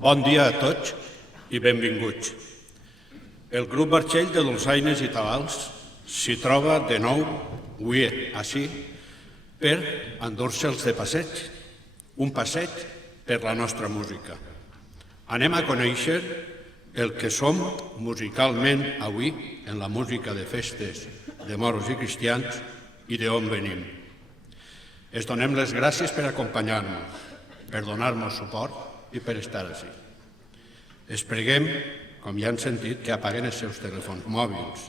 Bon dia a tots i benvinguts. El grup Barxell de Dolçaines i Tabals s'hi troba de nou, avui així, per endur-se'ls de passeig, un passeig per la nostra música. Anem a conèixer el que som musicalment avui en la música de festes de moros i cristians i d'on venim. Es donem les gràcies per acompanyar-nos, per donar-nos suport i per estar així. Es preguem, com ja han sentit, que apaguen els seus telèfons mòbils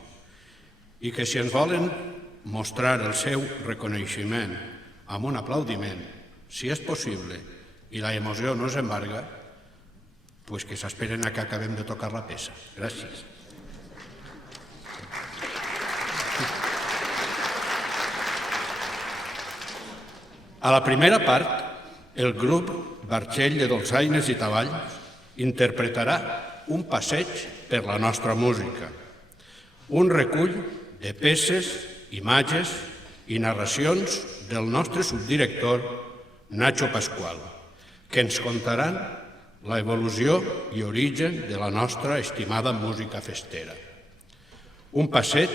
i que si ens volen mostrar el seu reconeixement amb un aplaudiment, si és possible, i la emoció no s'embarga, doncs que s'esperen a que acabem de tocar la peça. Gràcies. A la primera part, el grup Barxell de Dolçaines i Tabals interpretarà un passeig per la nostra música, un recull de peces, imatges i narracions del nostre subdirector Nacho Pascual, que ens contaran l'evolució i origen de la nostra estimada música festera. Un passeig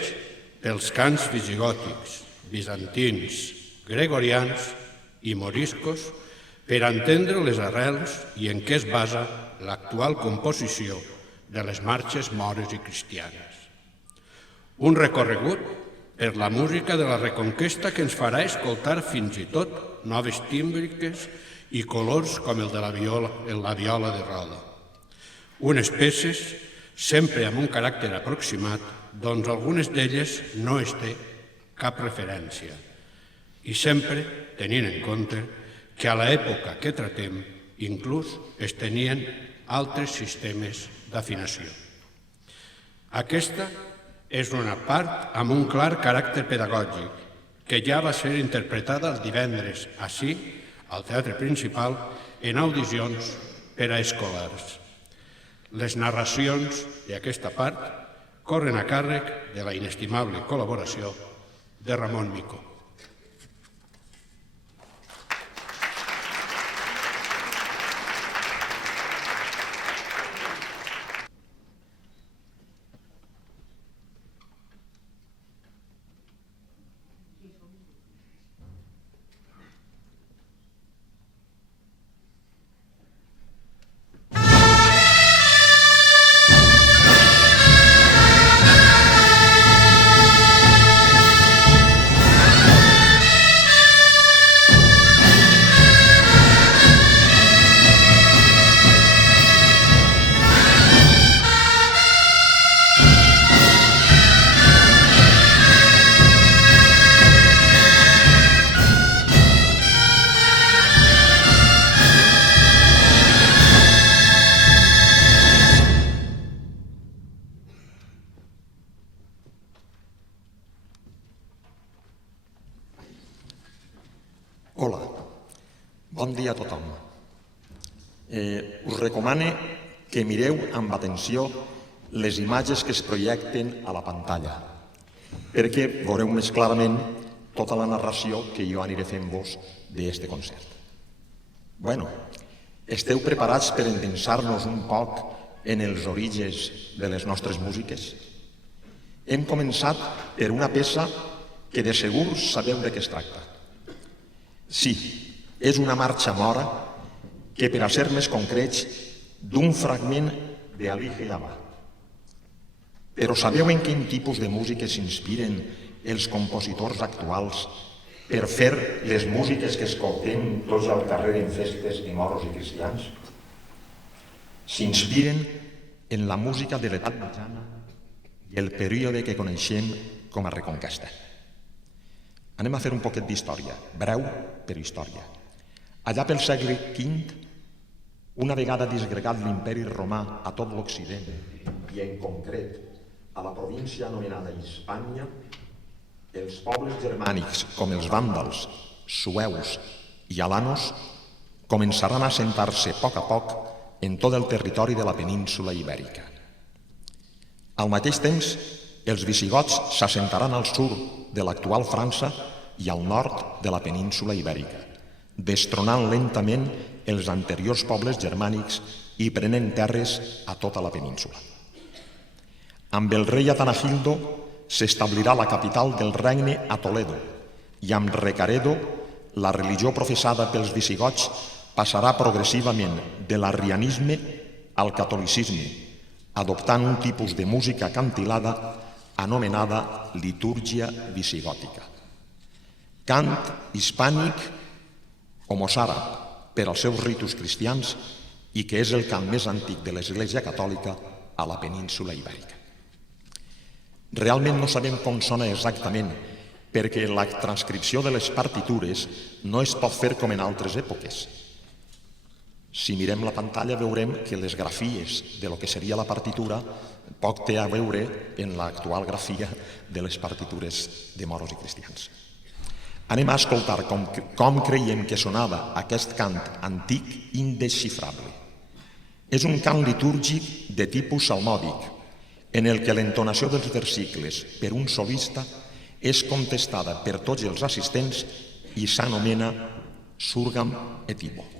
pels cants visigòtics, bizantins, gregorians i moriscos per entendre les arrels i en què es basa l'actual composició de les marxes mores i cristianes. Un recorregut per la música de la Reconquesta que ens farà escoltar fins i tot noves tímbriques i colors com el de la viola de roda. Unes peces sempre amb un caràcter aproximat, doncs algunes d'elles no es té cap referència i sempre tenint en compte que a l'època que tratem inclús es tenien altres sistemes d'afinació. Aquesta és una part amb un clar caràcter pedagògic que ja va ser interpretada el divendres ací, al Teatre Principal, en audicions per a escolars. Les narracions d'aquesta part corren a càrrec de la inestimable col·laboració de Ramon Mico. Hola, bon dia a tothom. Us recomano que mireu amb atenció les imatges que es projecten a la pantalla, perquè veureu més clarament tota la narració que jo aniré fent-vos d'aquest concert. Bueno, esteu preparats per endensar-nos un poc en els orígens de les nostres músiques? Hem començat per una peça que de segur sabeu de què es tracta. Sí, és una marxa mora que, per a ser més concrets, d'un fragment d'Ali Jabá. Però sabeu en quin tipus de música s'inspiren els compositors actuals per fer les músiques que escoltem tots al carrer en festes de moros i cristians? S'inspiren en la música de l'edat mitjana i el període que coneixem com a Reconquesta. Anem a fer un poquet d'història, breu però història. Allà pel segle V, una vegada disgregat l'imperi romà a tot l'Occident i en concret a la província anomenada Hispània, els pobles germànics com els vàndals, sueus i alanos començaran a assentar-se a poc en tot el territori de la península ibèrica. Al mateix temps, els visigots s'assentaran al sud de l'actual França i al nord de la península ibèrica, destronant lentament els anteriors pobles germànics i prenent terres a tota la península. Amb el rei Atanagildo s'establirà la capital del regne a Toledo i amb Recaredo la religió professada pels visigots passarà progressivament de l'arrianisme al catolicisme, adoptant un tipus de música cantilada anomenada litúrgia visigòtica. Cant hispànic o mossàrab per als seus ritus cristians i que és el cant més antic de l'Església Catòlica a la península Ibèrica. Realment no sabem com sona exactament, perquè la transcripció de les partitures no es pot fer com en altres èpoques. Si mirem la pantalla veurem que les grafies de lo que seria la partitura poc té a veure en l'actual grafia de les partitures de moros i cristians. Anem a escoltar com creiem que sonava aquest cant antic indesxifrable. És un cant litúrgic de tipus salmòdic, en el que l'entonació dels versicles per un solista és contestada per tots els assistents i s'anomena Surgam et Ibo.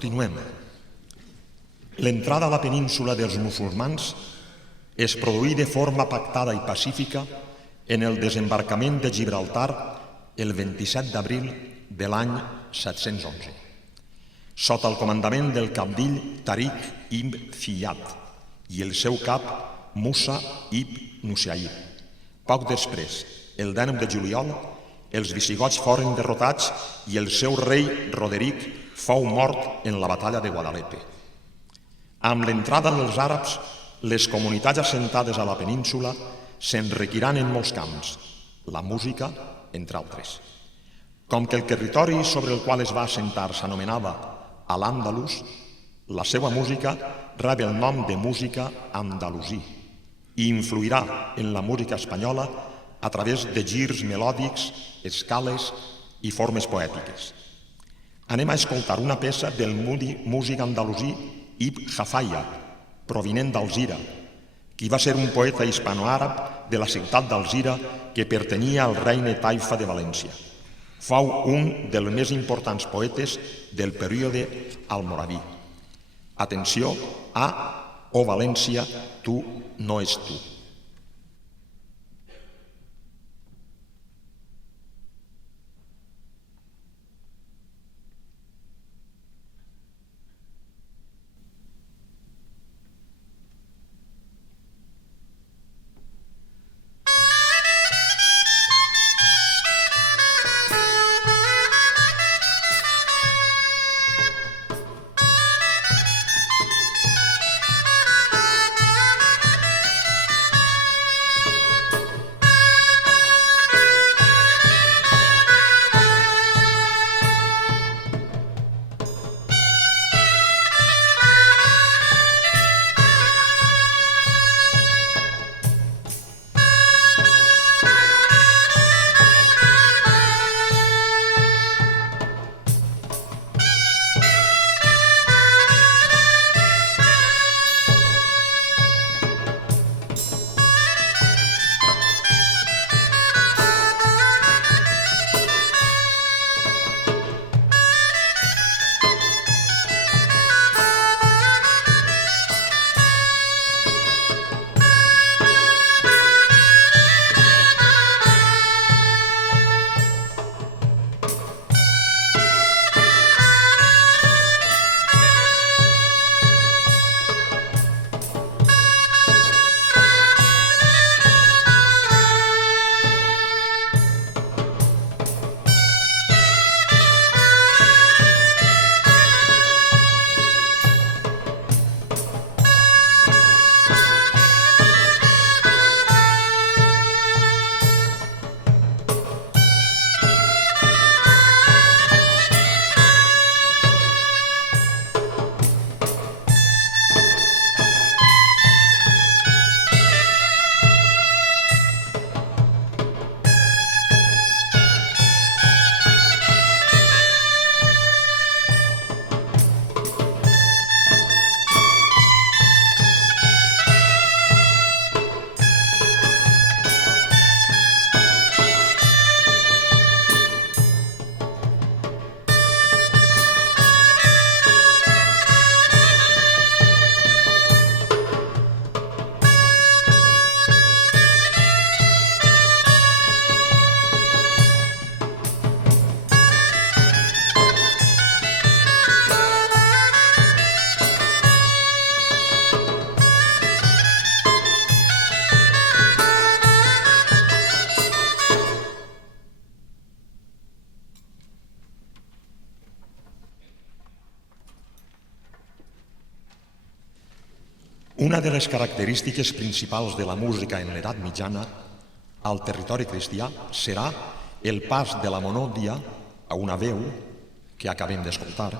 Continuem. L'entrada a la península dels musulmans es produí de forma pactada i pacífica en el desembarcament de Gibraltar el 27 d'abril de l'any 711, sota el comandament del cabdill Tariq ibn Ziyad i el seu cap Musa ibn Nusayr. Poc després, el 19 de juliol, els visigots foren derrotats i el seu rei Roderic fou mort en la batalla de Guadalete. Amb l'entrada dels àrabs, les comunitats assentades a la península s'enriquiran en molts camps, la música, entre altres. Com que el territori sobre el qual es va assentar s'anomenava Al-Àndalus, la seva música rep el nom de música andalusí i influirà en la música espanyola a través de girs melòdics, escales i formes poètiques. Anem a escoltar una peça del músic andalusí Ibn Jafaya, provinent d'Alzira, qui va ser un poeta hispanoàrab de la ciutat d'Alzira que pertanyia al regne Taifa de València. Fou un dels més importants poetes del període almoraví. Atenció a O València, tu no és tu. Una de les característiques principals de la música en l'edat mitjana al territori cristià serà el pas de la monòdia a una veu, que acabem d'escoltar,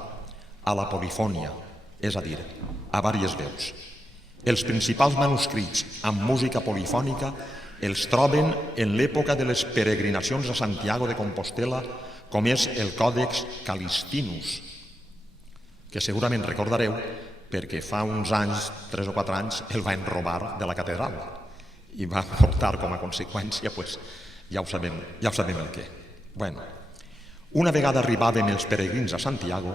a la polifònia, és a dir, a diverses veus. Els principals manuscrits amb música polifònica els troben en l'època de les peregrinacions a Santiago de Compostela, com és el Còdex Calistinus, que segurament recordareu perquè fa uns anys, 3 o 4 anys, el van robar de la catedral i va portar com a conseqüència, ja ho sabem el què. Una vegada arribàvem els peregrins a Santiago,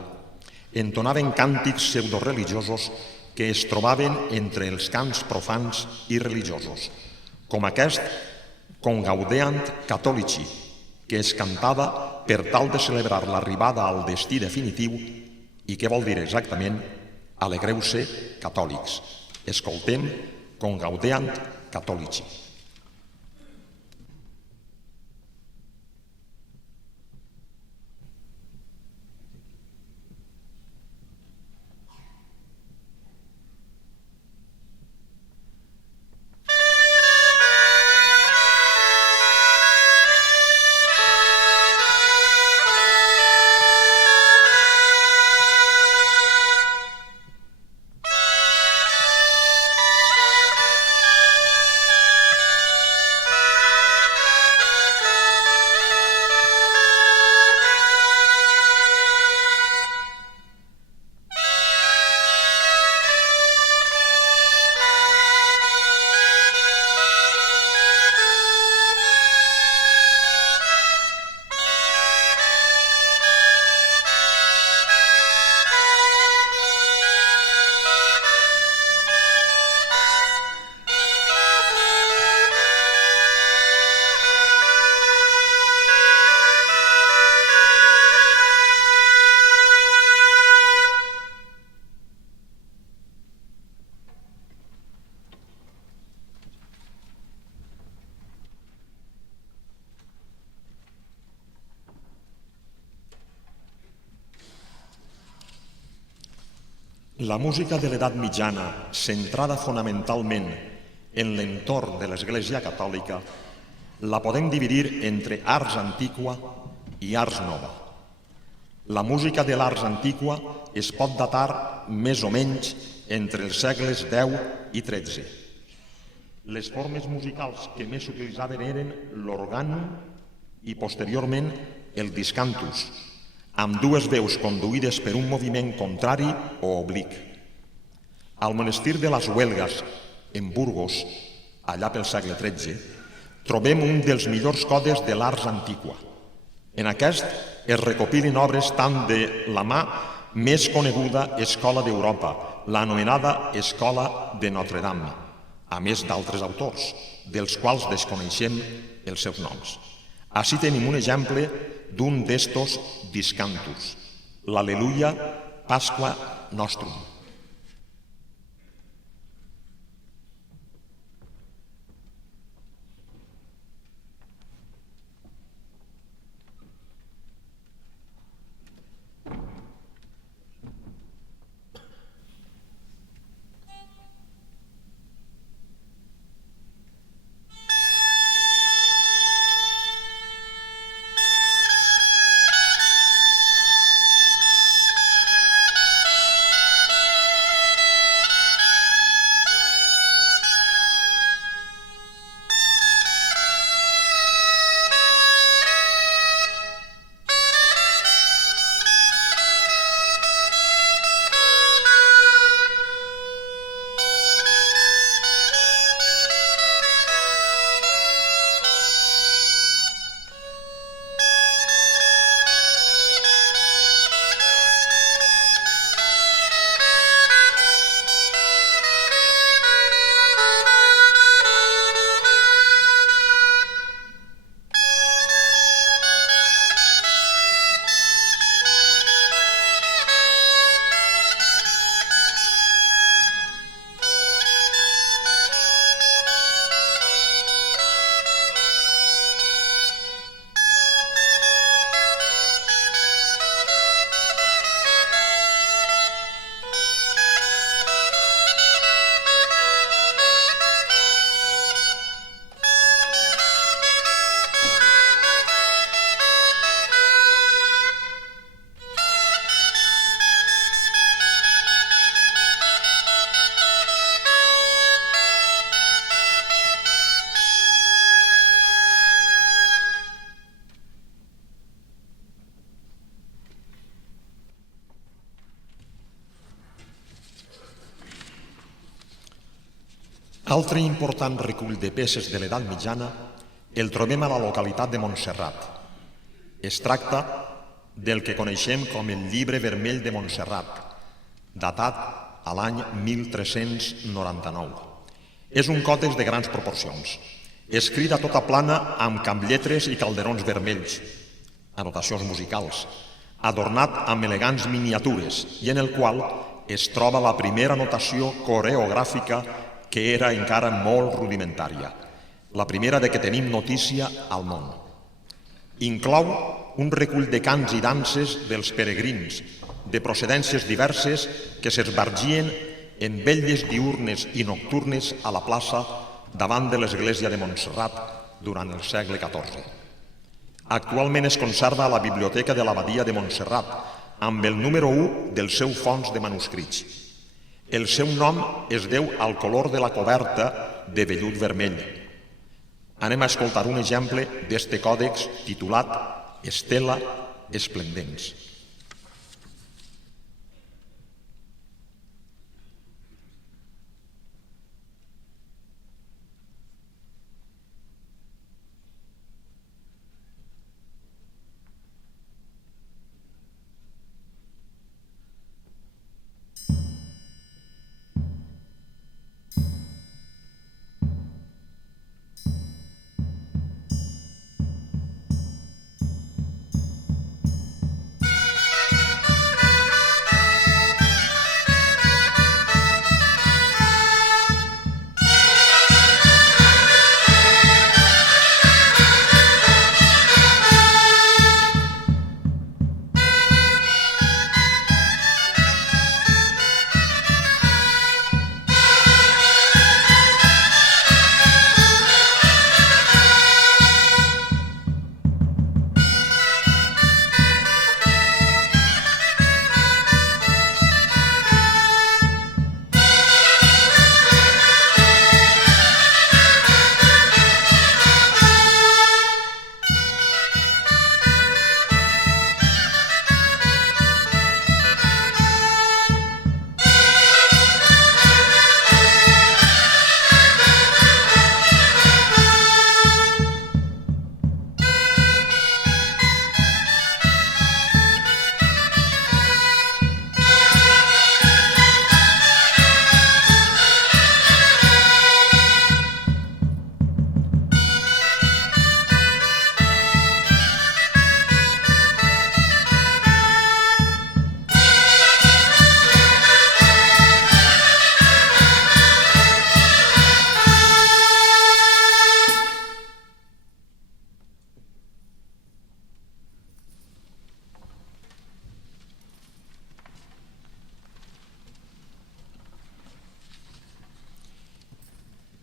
entonaven càntics pseudoreligiosos que es trobaven entre els cants profans i religiosos, com aquest Con Gaudeant Catholici, que es cantava per tal de celebrar l'arribada al destí definitiu i què vol dir exactament alegreu-se catòlics. Escoltem Con Gaudeant Catholici. La música de l'edat mitjana, centrada fonamentalment en l'entorn de l'Església Catòlica, la podem dividir entre ars antiqua i ars nova. La música de l'ars antiqua es pot datar més o menys entre els segles X i XIII. Les formes musicals que més s'utilitzaven eren l'organum i posteriorment el discantus, amb dues veus conduïdes per un moviment contrari o oblic. Al monestir de les Huelgas, en Burgos, allà pel segle XIII, trobem un dels millors codes de l'ars antiqua. En aquest es recopilen obres tant de la mà més coneguda escola d'Europa, l'anomenada Escola de Notre-Dame, a més d'altres autors, dels quals desconeixem els seus noms. Així tenim un exemple d'un d'estos discantus, l'Al·leluia Pasqua Nostrum. Altre important recull de peces de l'edat mitjana el trobem a la localitat de Montserrat. Es tracta del que coneixem com el Llibre Vermell de Montserrat, datat a l'any 1399. És un còdex de grans proporcions, escrit a tota plana amb campletres i calderons vermells, anotacions musicals, adornat amb elegants miniatures i en el qual es troba la primera notació coreogràfica que era encara molt rudimentària, la primera de què tenim notícia al món. Inclou un recull de cants i danses dels peregrins, de procedències diverses que s'esbargien en vetlles diürnes i nocturnes a la plaça davant de l'església de Montserrat durant el segle XIV. Actualment es conserva a la biblioteca de l'abadia de Montserrat, amb el número 1 del seu fons de manuscrits. El seu nom es deu al color de la coberta de vellut vermell. Anem a escoltar un exemple d'este còdex titulat Estela Esplendens.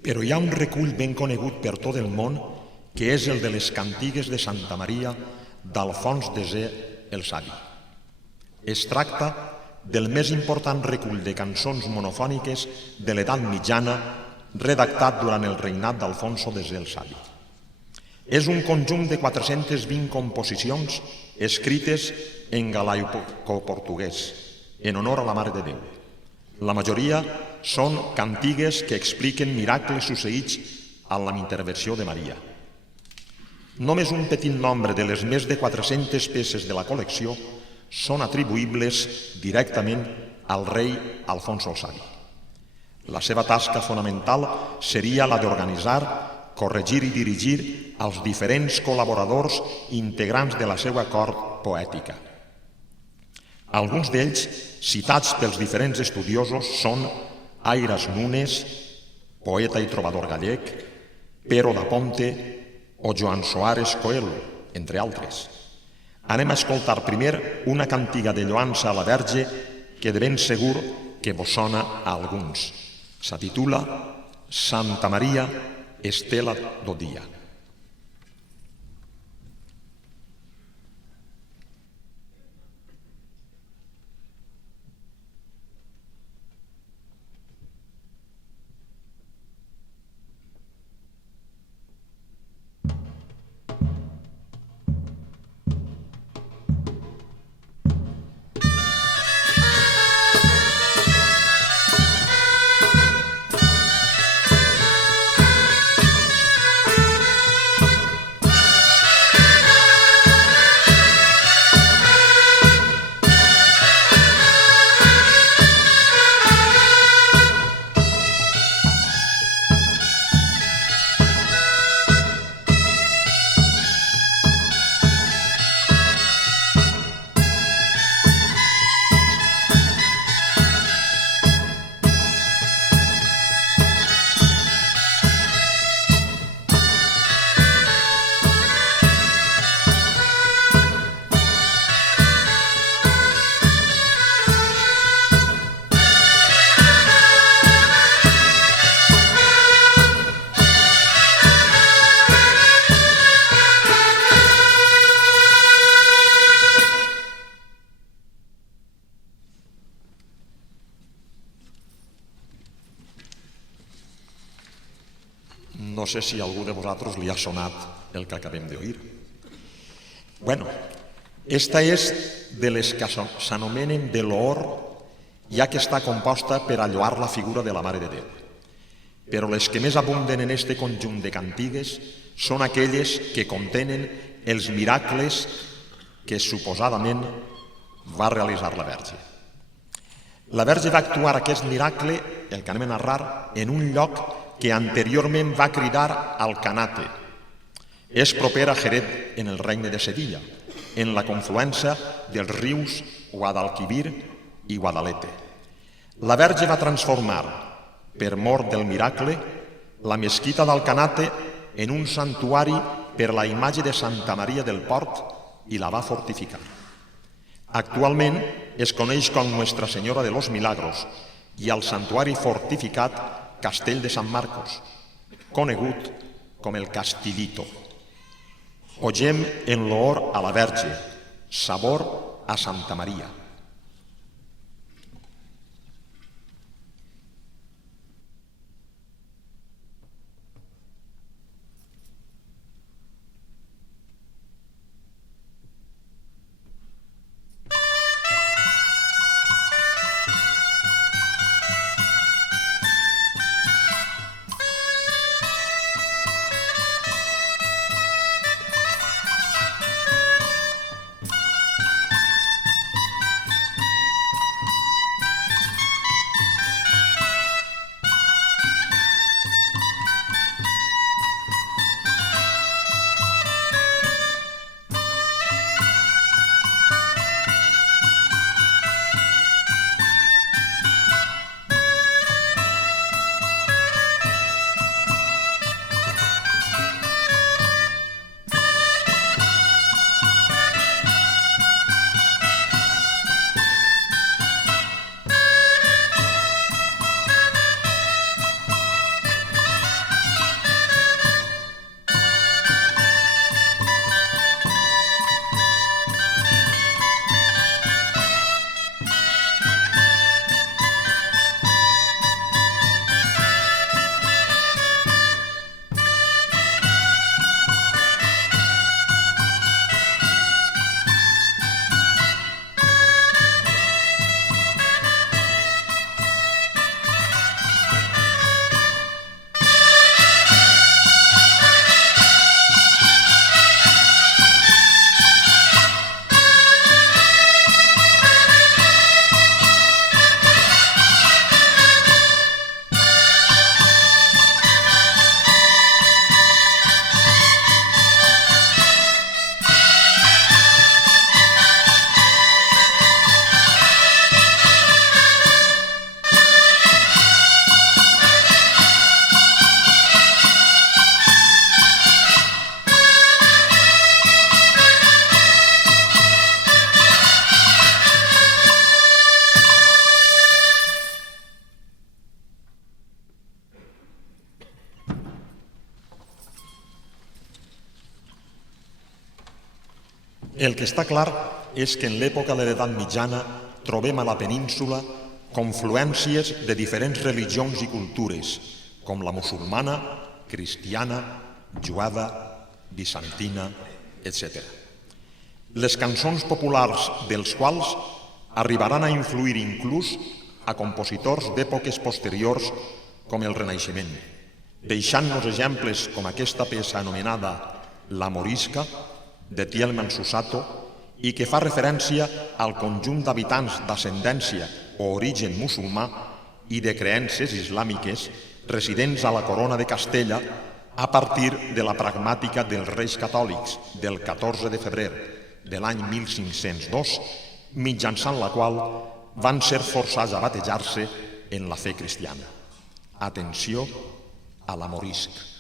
Però hi ha un recull ben conegut per tot el món que és el de les cantigues de Santa Maria d'Alfons Desè el Savi. Es tracta del més important recull de cançons monofòniques de l'edat mitjana redactat durant el regnat d'Alfonso Desè el Savi. És un conjunt de 420 composicions escrites en galaico-portuguès, en honor a la Mare de Déu. La majoria són cantigues que expliquen miracles succeïts amb la intervenció de Maria. Només un petit nombre de les més de 400 peces de la col·lecció són atribuïbles directament al rei Alfonso el Savi. La seva tasca fonamental seria la d'organitzar, corregir i dirigir els diferents col·laboradors integrants de la seva cort poètica. Alguns d'ells, citats pels diferents estudiosos, són Airas Nunes, poeta i trobador gallec, Pero da Ponte o Joan Soares Coelho, entre altres. Anem a escoltar primer una cantiga de lloança a la Verge que de ben segur que vos sona a alguns. S'atitula Santa Maria, Estela do Dia. No sé si a algú de vosaltres li ha sonat el que acabem d'oir. Bueno, esta és de les que s'anomenen de l'or, ja que està composta per a lloar la figura de la Mare de Déu. Però les que més abunden en este conjunt de cantigues són aquelles que contenen els miracles que suposadament va realitzar la Verge. La Verge va actuar aquest miracle, el que anem a narrar, en un lloc que anteriorment va cridar Alcanate. És proper a Jerez, en el regne de Sevilla, en la confluència dels rius Guadalquivir i Guadalete. La Verge va transformar, per mort del miracle, la mesquita d'Alcanate en un santuari per la imatge de Santa Maria del Port i la va fortificar. Actualment es coneix com Nuestra Senyora de los Milagros i el santuari fortificat Castell de Sant Marcos, conegut com el Castillito. Ogem en loor a la Verge, sabor a Santa Maria. El que està clar és que en l'època de l'edat mitjana trobem a la península confluències de diferents religions i cultures, com la musulmana, cristiana, jueva, bizantina, etc. Les cançons populars dels quals arribaran a influir inclús a compositors d'èpoques posteriors com el Renaixement, deixant-nos exemples com aquesta peça anomenada La Morisca, de Tielman Susato, i que fa referència al conjunt d'habitants d'ascendència o origen musulmà i de creences islàmiques residents a la Corona de Castella a partir de la pragmàtica dels Reis Catòlics del 14 de febrer de l'any 1502, mitjançant la qual van ser forçats a batejar-se en la fe cristiana. Atenció a la morisca.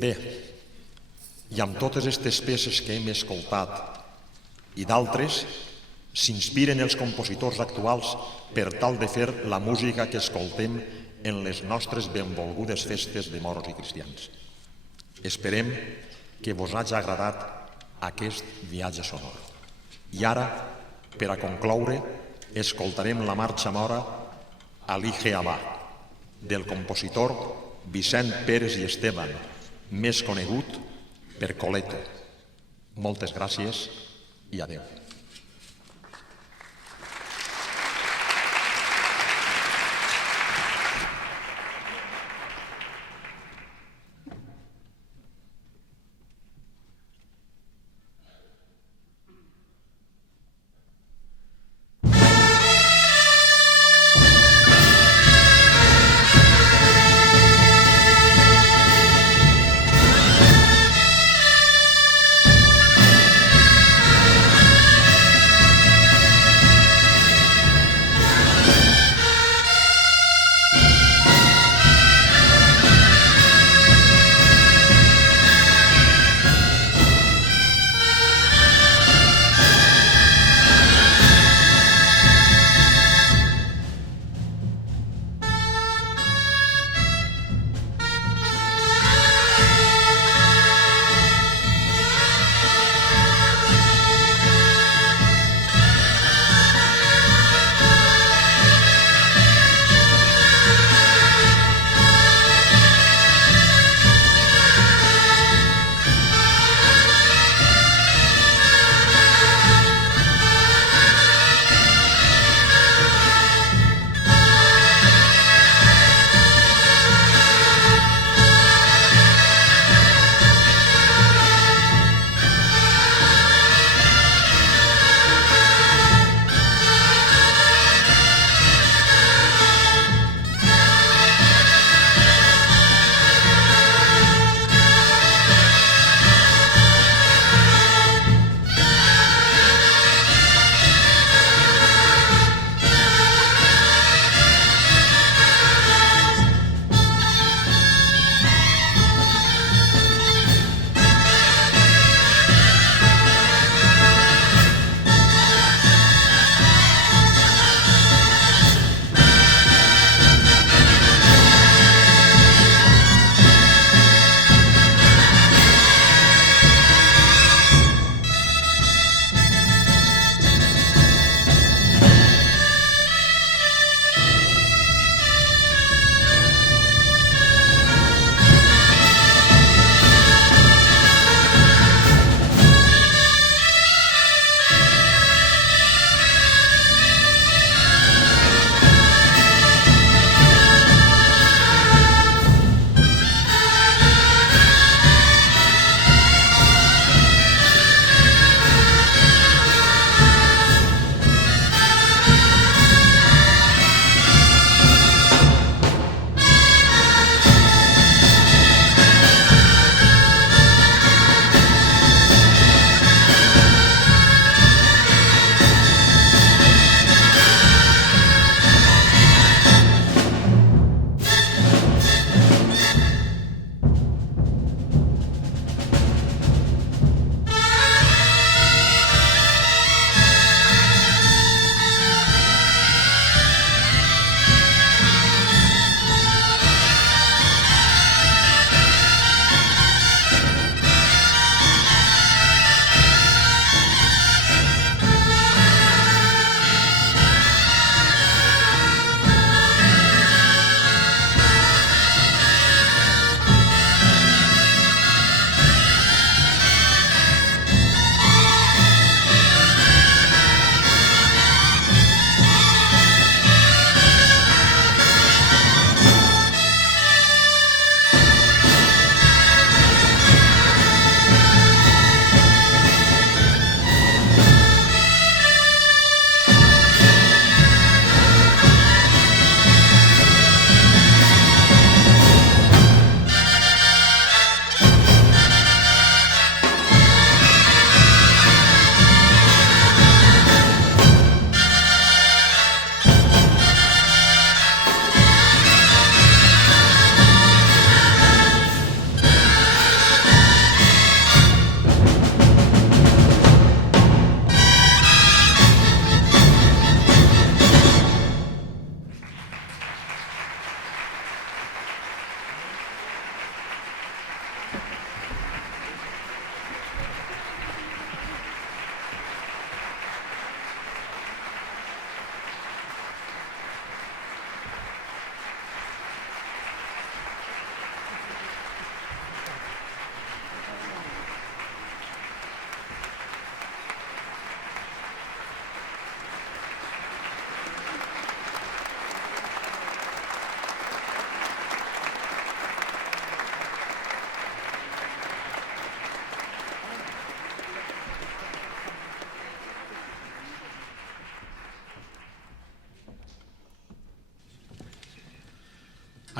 Bé, i amb totes aquestes peces que hem escoltat i d'altres, s'inspiren els compositors actuals per tal de fer la música que escoltem en les nostres benvolgudes festes de moros i cristians. Esperem que vos hagi agradat aquest viatge sonor. I ara, per a concloure, escoltarem la marxa mora Ali-He Abba, del compositor Vicent Pérez i Esteban, més conegut per Coleto. Moltes gràcies i adeu.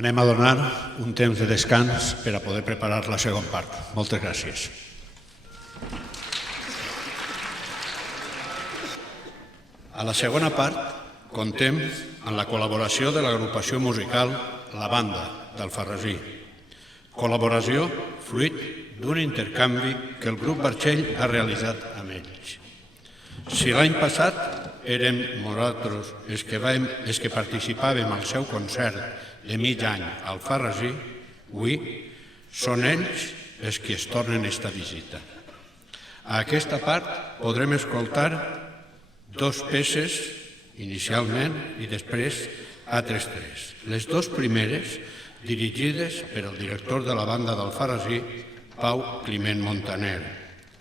Anem a donar un temps de descans per a poder preparar la segona part. Moltes gràcies. A la segona part contem amb la col·laboració de l'agrupació musical La Banda d'Alfarrasí. Col·laboració fruit d'un intercanvi que el grup Barxell ha realitzat amb ells. Si l'any passat érem nosaltres els que participàvem al seu concert de mig any al Alfarrasí, avui són ells els que es tornen esta visita. A aquesta part podrem escoltar dos peces inicialment i després altres tres. Les dues primeres dirigides per el director de la banda d'Alfarrasí, Pau Climent Montaner.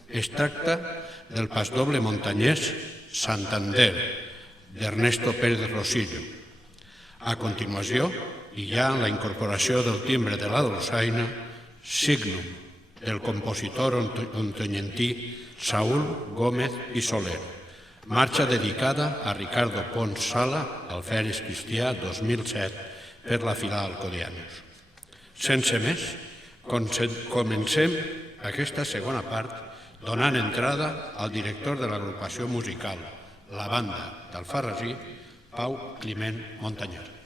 Es tracta del pasdoble muntanyès Santander, d'Ernesto Pérez Rosillo. A continuació, i ja en la incorporació del timbre de la dolçaina, Signum, del compositor ontonyentí Saúl Gómez i Soler. Marxa dedicada a Ricardo Pons Sala, Alferes Cristià 2007, per la Fila Alcodianos. Sense més, comencem aquesta segona part donant entrada al director de l'agrupació musical, La Banda d'Alfarrasí, Pau Climent Montaner.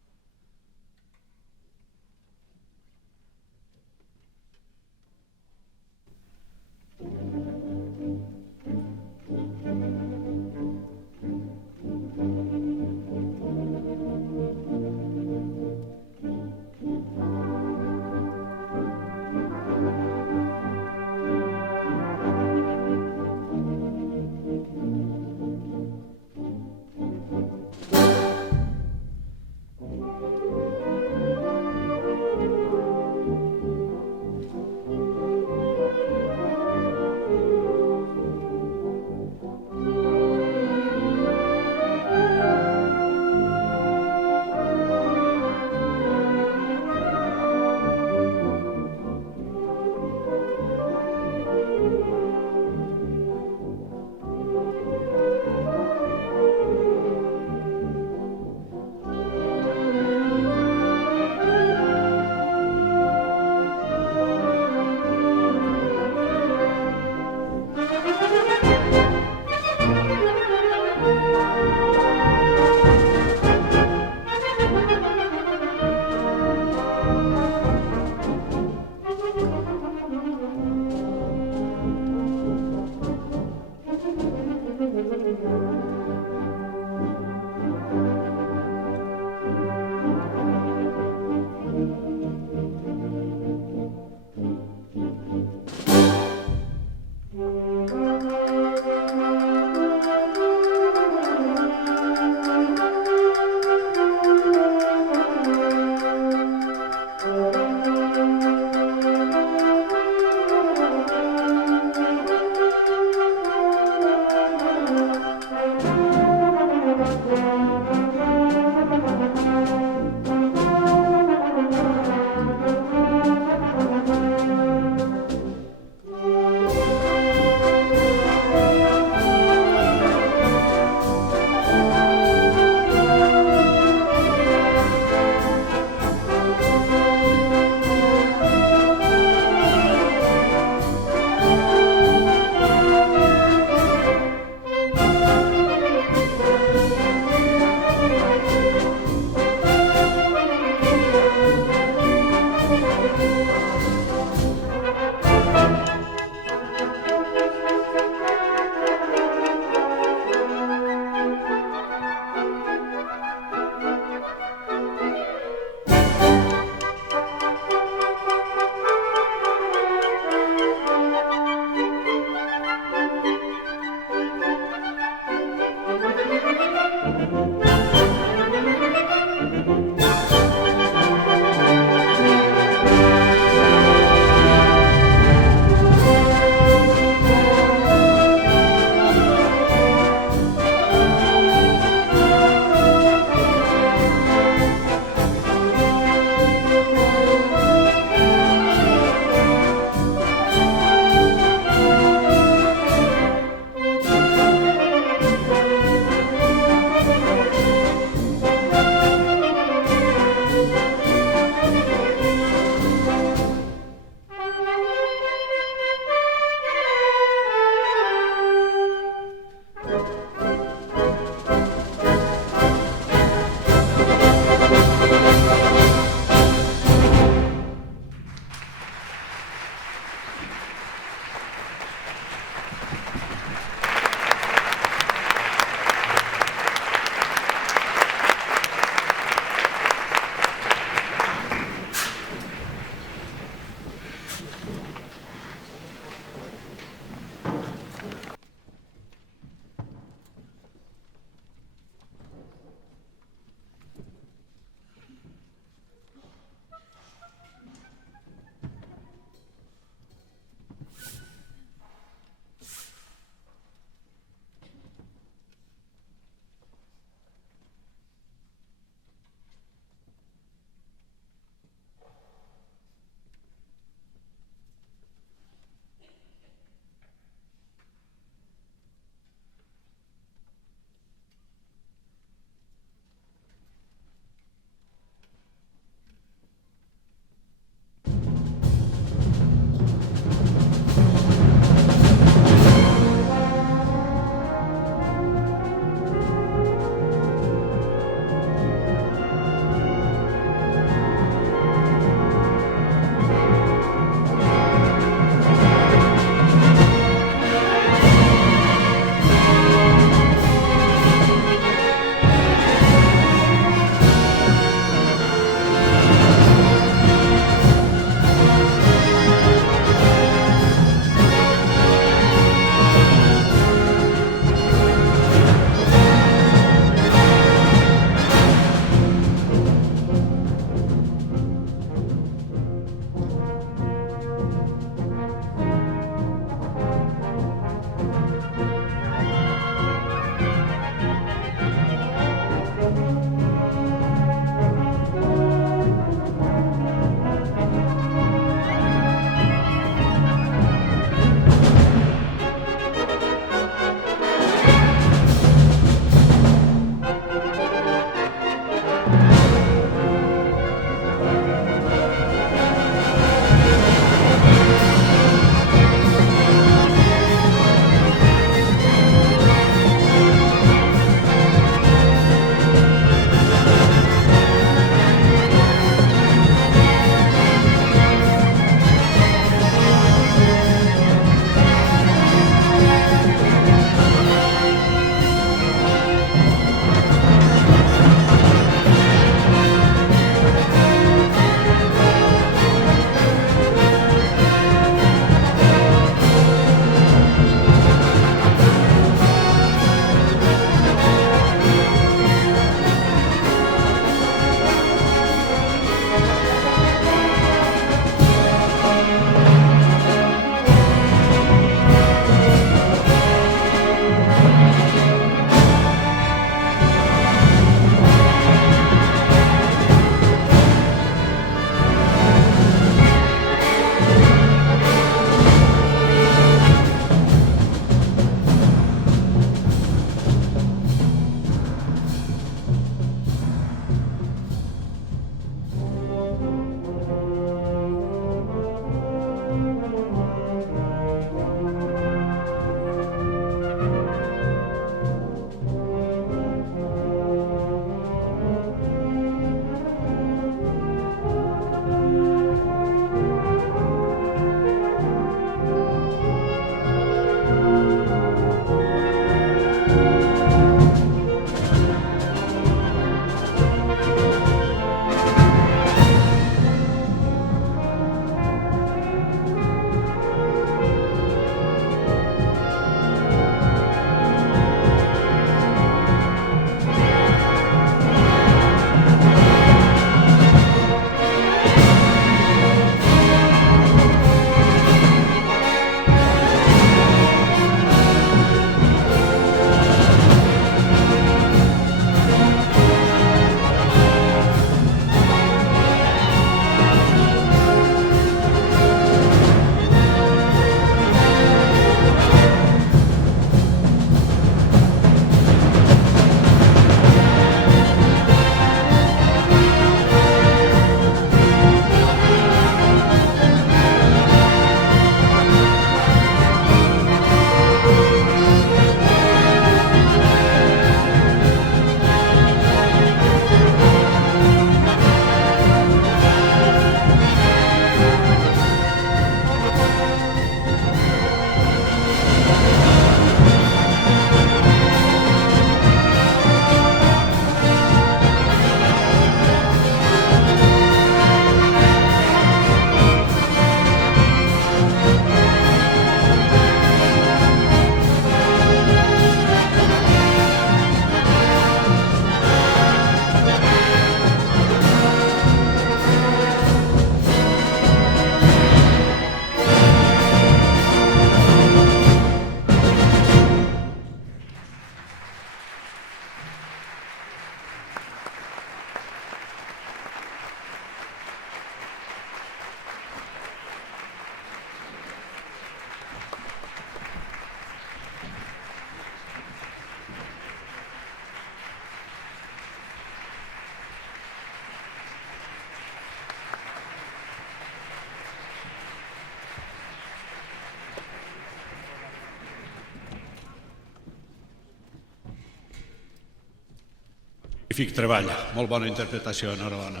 Magnífic treball, molt bona interpretació, enhorabona.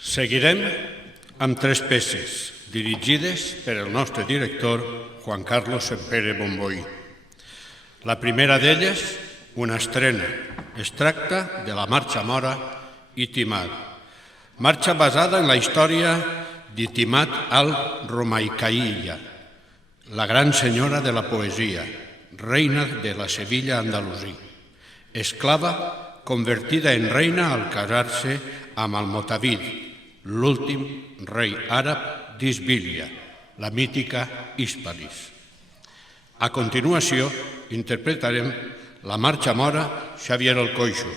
Seguirem amb 3 peces dirigides per el nostre director Juan Carlos Sempere Bomboí. La primera d'elles, una estrena. Es tracta de la Marxa Mora i Timat. Marxa basada en la història de Timat al-Romaicaïlla, la gran senyora de la poesia, reina de la Sevilla andalusí, esclava convertida en reina al casar-se amb Almotavid, l'últim rei àrab d'Isbília, la mítica Híspalis. A continuació, interpretarem la Marxa Mora Xavier el Coixo,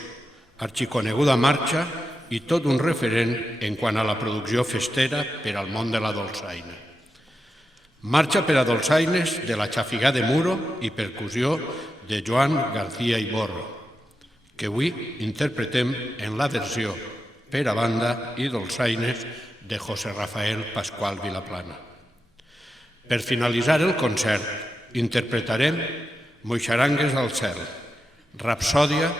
arxiconeguda marxa i tot un referent en quant a la producció festera per al món de la dolçaina. Marxa per a dolçaines de la Xafigà de Muro i percussió de Joan García Iborro, que avui interpretem en la versió per a banda i dolçaines de José Rafael Pascual Vilaplana. Per finalitzar el concert, interpretarem Moixarangues al cel, rapsòdia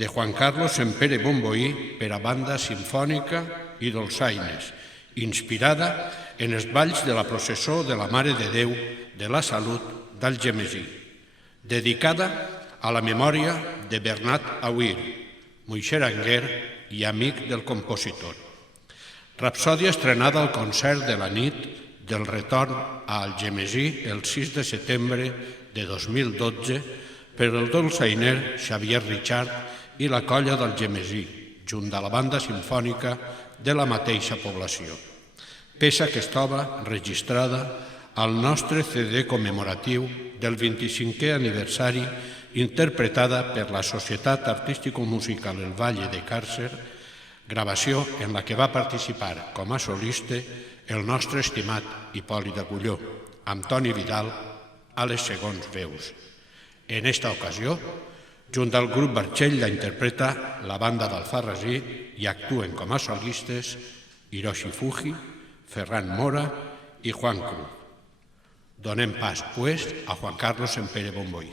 de Juan Carlos Sempere Bomboí per a banda simfònica i dolçaines, inspirada en els balls de la processó de la Mare de Déu de la Salut d'Algemesí, dedicada a la memòria de Bernat Auir, moixeranguer i amic del compositor. Rapsòdia estrenada al concert de la nit del retorn a Algemesí el 6 de setembre de 2012 per el dolçainer Xavier Richard i la colla d'Algemesí, junt a la banda simfònica de la mateixa població. Peça que es troba registrada al nostre CD commemoratiu del 25è aniversari, interpretada per la Societat Artístico-Musical El Valle de Càrcer, gravació en la que va participar com a solista el nostre estimat Hipòlit Agulló, amb Toni Vidal a les segons veus. En esta ocasió, junt al grup Bartxell la interpreta la banda d'Alfarrasí i actuen com a solistes Hiroshi Fuji, Ferran Mora i Juan Cruz. Donem pas, pues, a Juan Carlos Sempere Bomboí.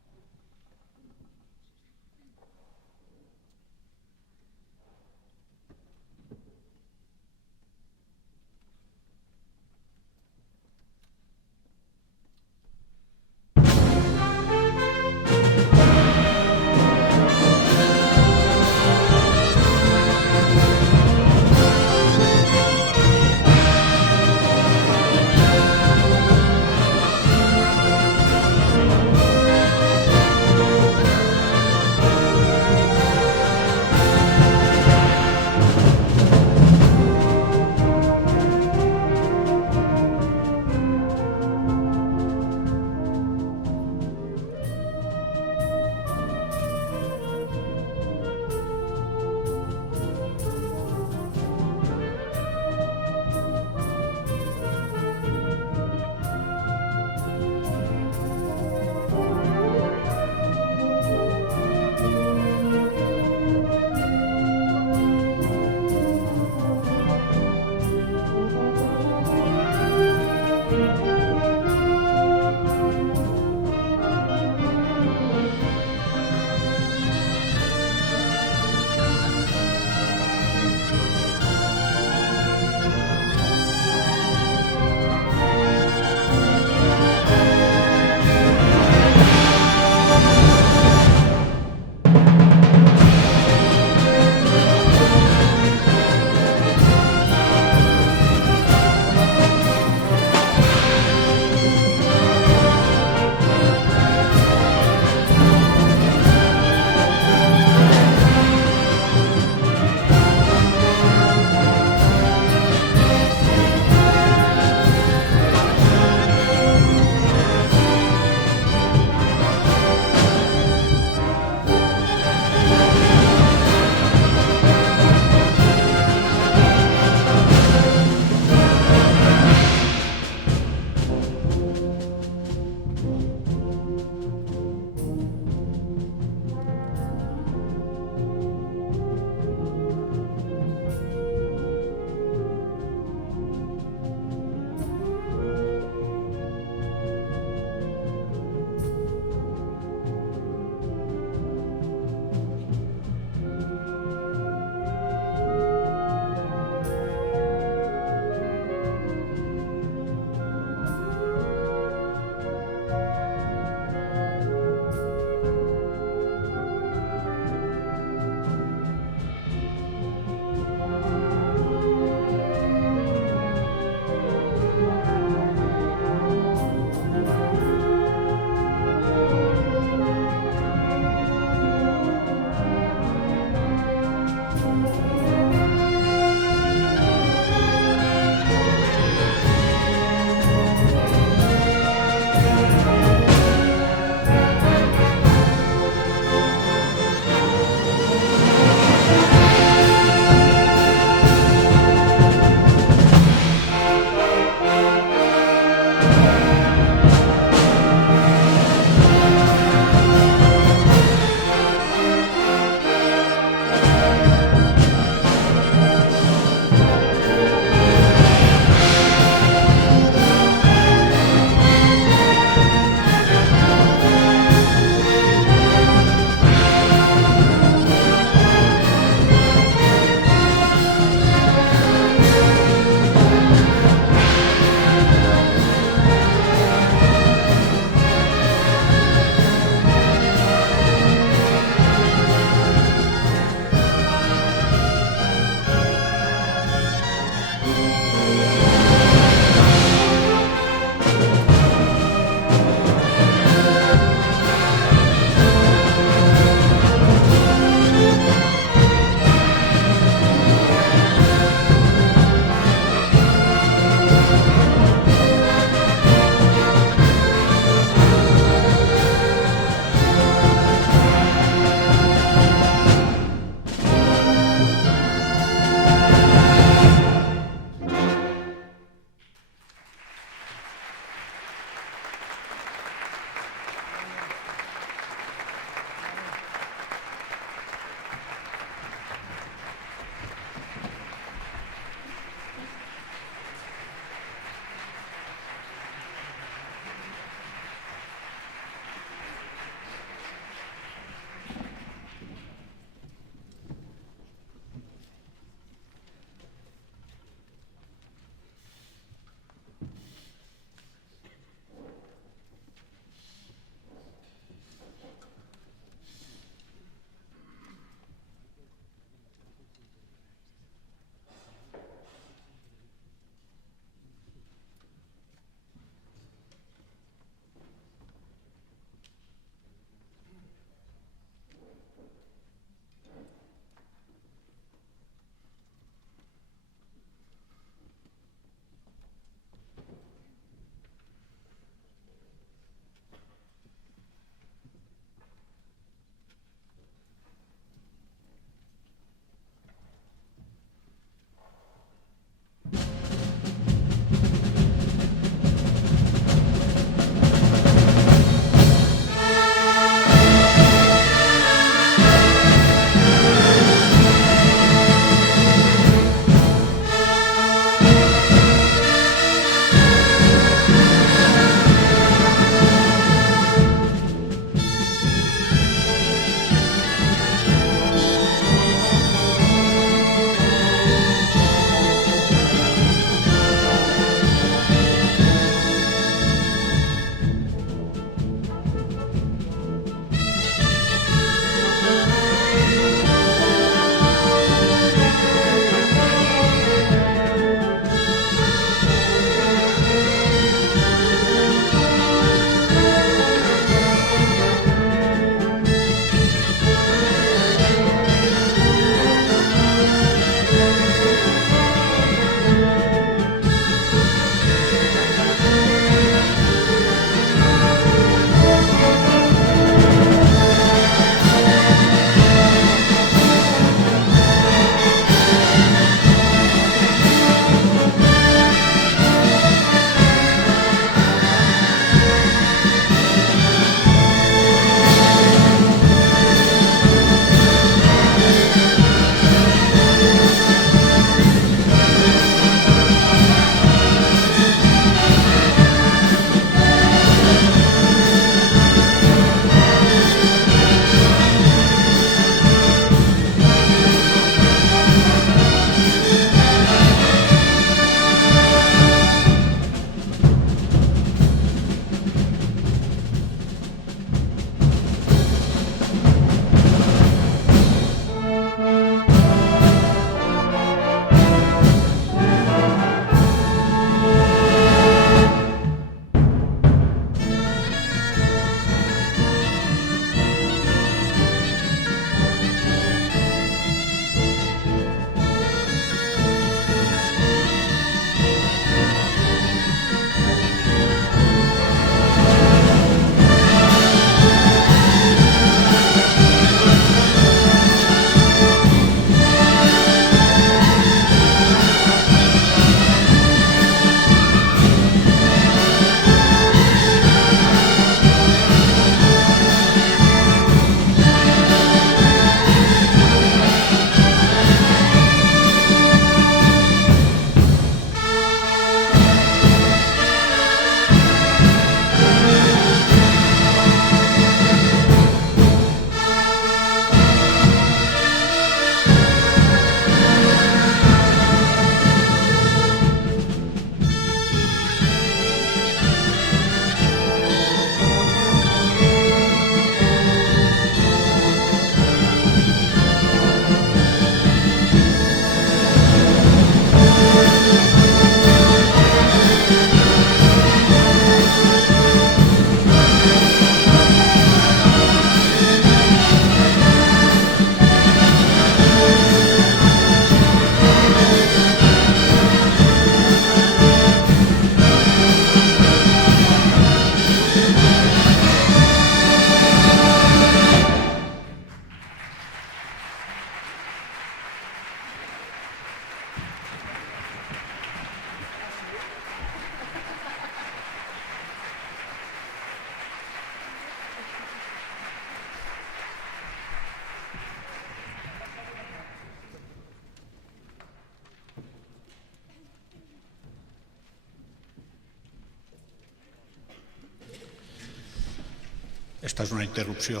Esta és una interrupció.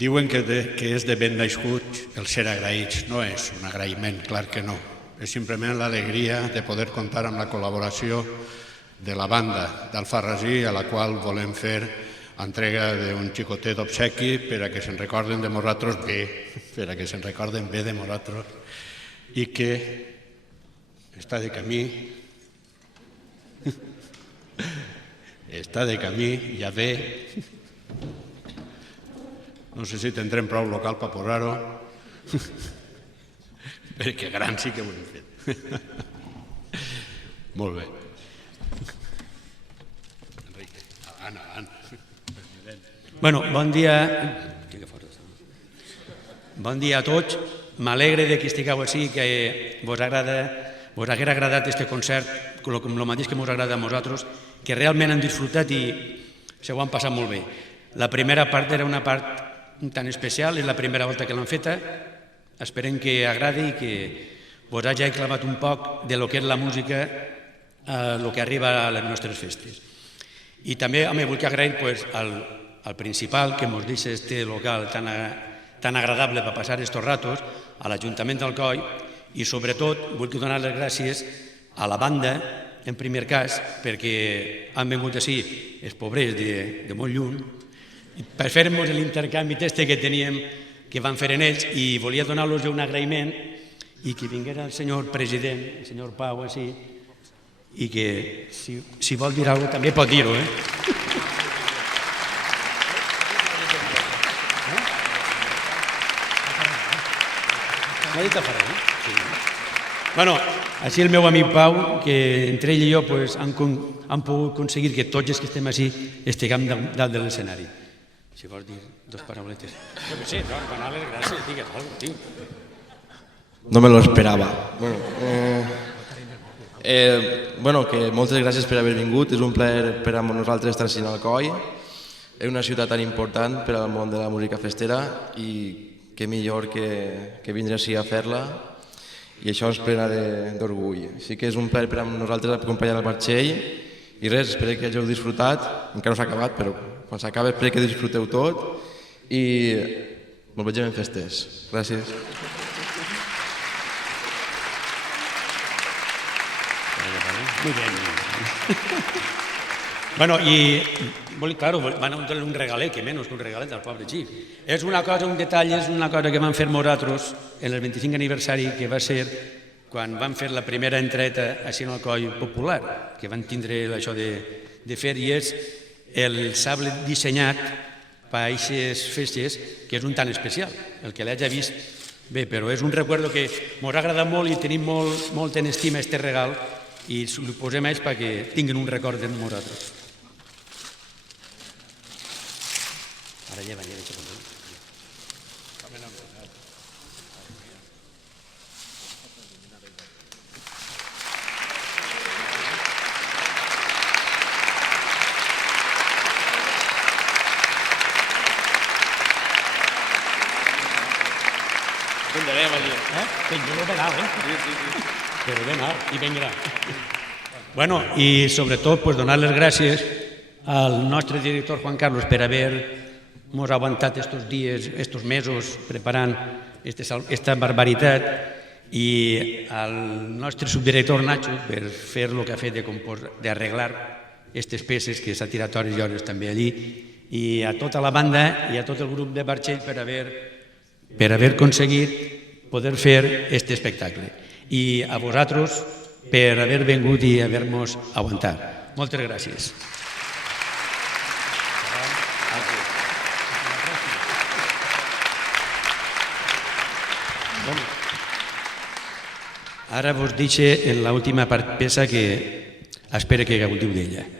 Diuen que és de ben nascuts el ser agraïts. No és un agraïment, clar que no. És simplement l'alegria de poder comptar amb la col·laboració de la banda d'Alfarrasí, a la qual volem fer entrega d'un xicotet d'obsequi per a que se'n recorden de nosaltres bé, per a que se'n recorden bé de nosaltres, i que està de camí, ja ve. No sé si tindrem prou local per posar-ho, perquè gran sí que ho hem fet. Molt bé. Enrique, avant. Bueno, bon dia a tots. M'alegre que estigueu així, que vos haguera agradat aquest concert, com el mateix que ens agrada a nosaltres, que realment hem disfrutat i se ho han passat molt bé. La primera part era una part tan especial, és la primera volta que l'han feta. Esperem que agradi i que vos hagi clavat un poc de lo que és la música a lo que arriba a les nostres festes. I també vull agrair al principal que ens deixa este local tan agradable per passar estos ratos, a l'Ajuntament d'Alcoi, i sobretot vull donar les gràcies a la banda, en primer cas, perquè han vingut així els pobrets de molt lluny, per fer-nos l'intercanvi que teníem, que van fer en ells, i volia donar-los un agraïment i que vinguera el senyor president, el senyor Pau, així, i que si vol dir alguna cosa també pot dir-ho, M'ha dit a Ferran? Sí. Bueno, així el meu amic Pau, que entre ell i jo han pogut aconseguir que tots els que estem així estiguem dalt de l'escenari. Si vols dir dos parauletes. Jo que sé, donar les gràcies, digues alguna cosa, tio. No me lo esperaba. Bueno, que moltes gràcies per haver vingut. És un plaer per a nosaltres estar així en Alcoi. És una ciutat tan important per al món de la música festera i que millor que vindre així a fer-la, i això ens plena d'orgull. Sí que és un plaer per a nosaltres acompanyar el Marxell i res, espero que hàgiu disfrutat, encara no s'ha acabat, però quan s'acabi espero que disfruteu tot i ens vegem en festes. Gràcies. Muy bien. Bueno, i, claro, van a donar un regalet, que menys que un regalet al pobre xic. És una cosa, un detall, és una cosa que van fer nosaltres en el 25 aniversari, que va ser quan van fer la primera entreta així en el Coll Popular, que van tindre això de fer, i és el sable dissenyat per a aquestes festes, que és un tan especial. El que l'hagi vist, bé, però és un recuerdo que ens ha agradat molt i tenim molt en estima aquest regal i li posem a ells perquè tinguin un record de nosaltres. Ara lleva, Però ben alt, i ben gran. Bueno, i sobretot donar les gràcies al nostre director Juan Carlos per haver-nos aguantat estos dies, estos mesos preparant esta barbaritat, i al nostre subdirector Nacho per fer el que ha fet d'arreglar aquestes peces que s'ha tirat hores i hores també allí, i a tota la banda i a tot el grup de Barxell per haver aconseguit poder fer aquest espectacle, i a vosaltres per haver vingut i haver-nos aguantat. Moltes gràcies. Ara vos deixo en l'última peça que espero que gaudiu d'ella.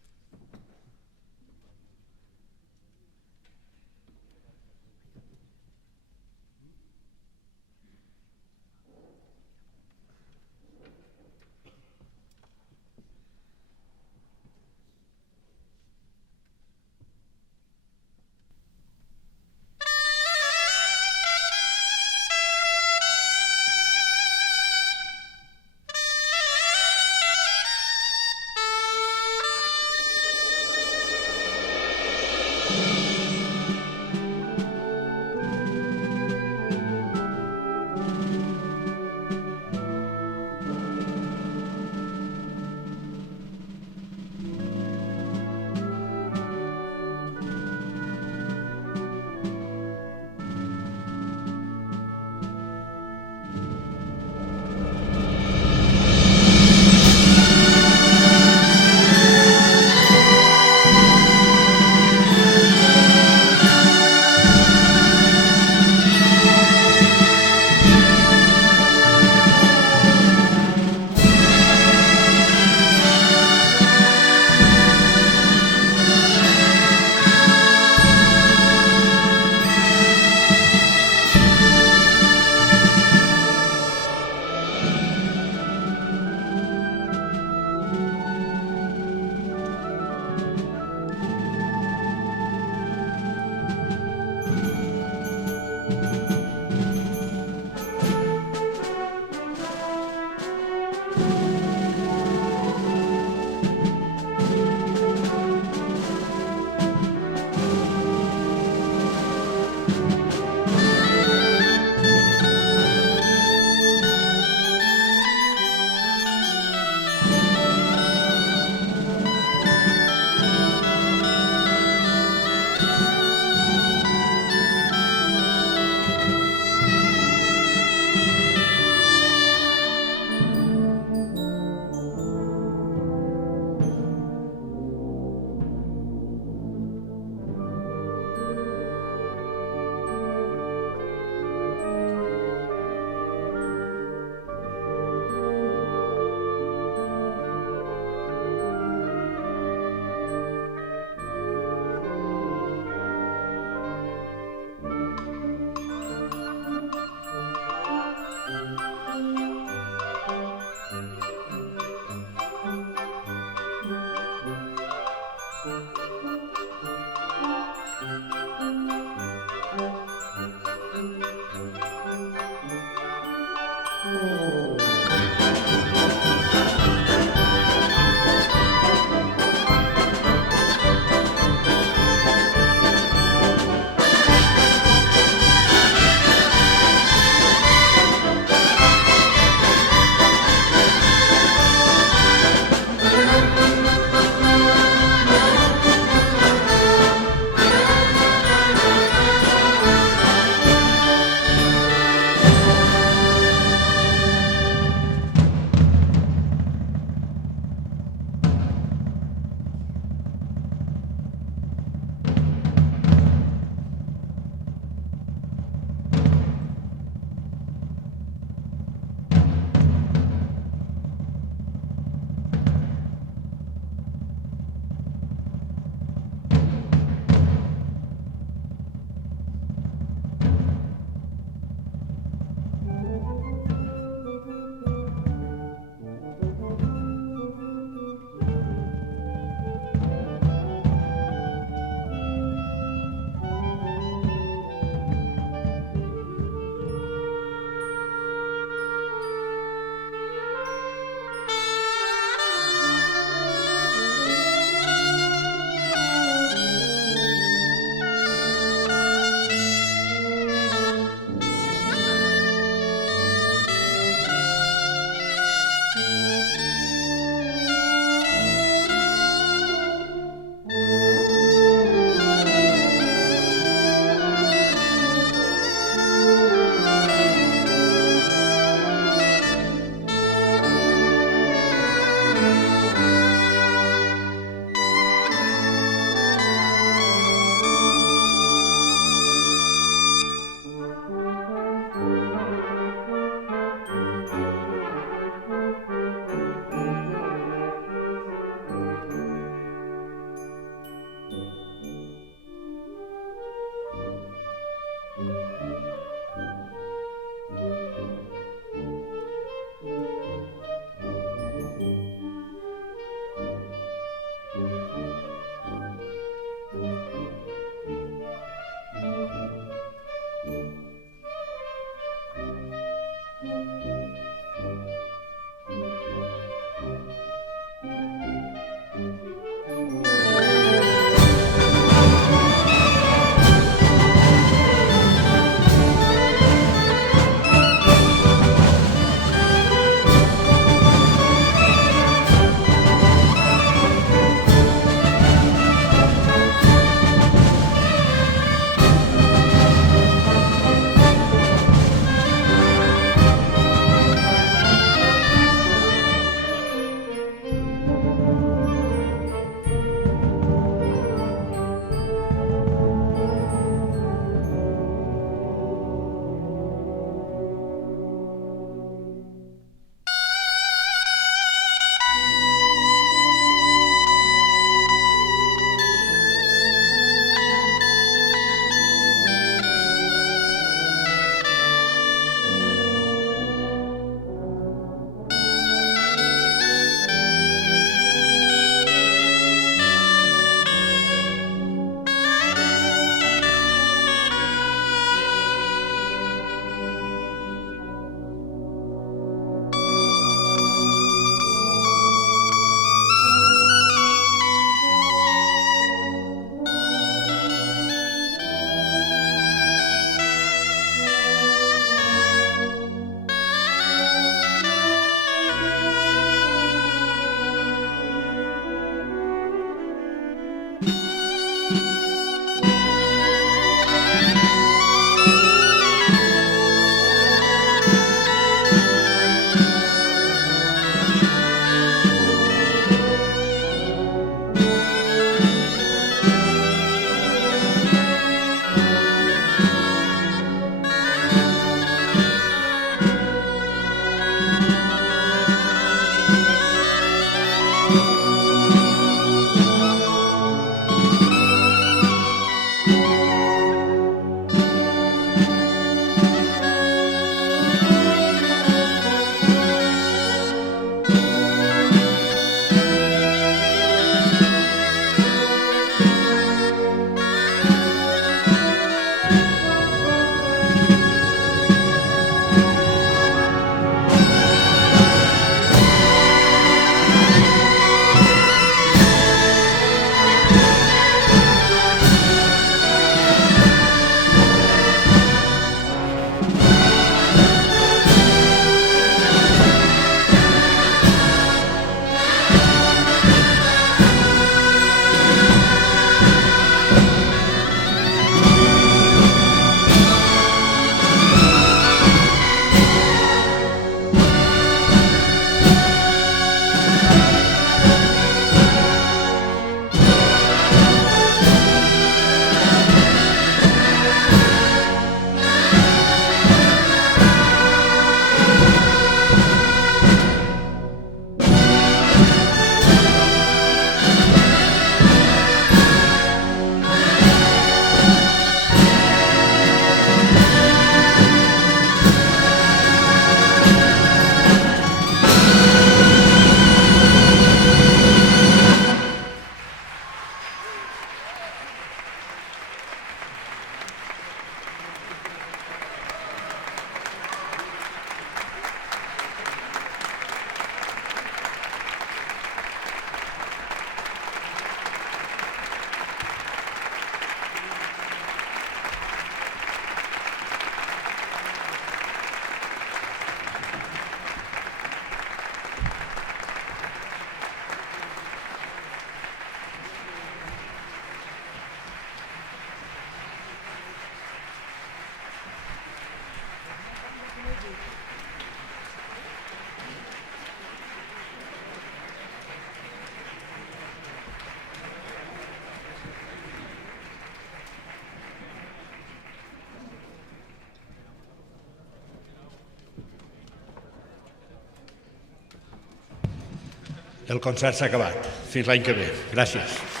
El concert s'ha acabat. Fins l'any que ve. Gràcies.